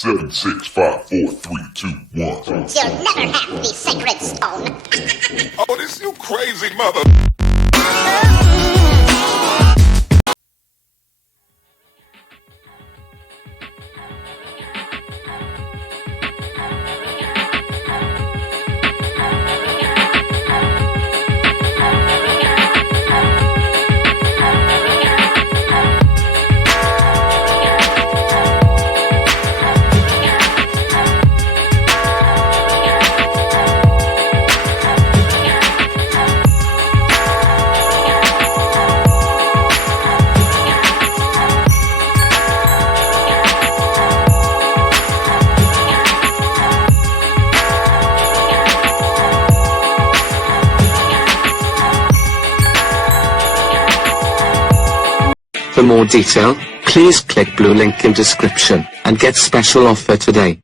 7, 6, 5, 4, 3, 2, 1. You'll never have the sacred stone. Oh, this you crazy mother. For more detail, please click blue link in description and get special offer today.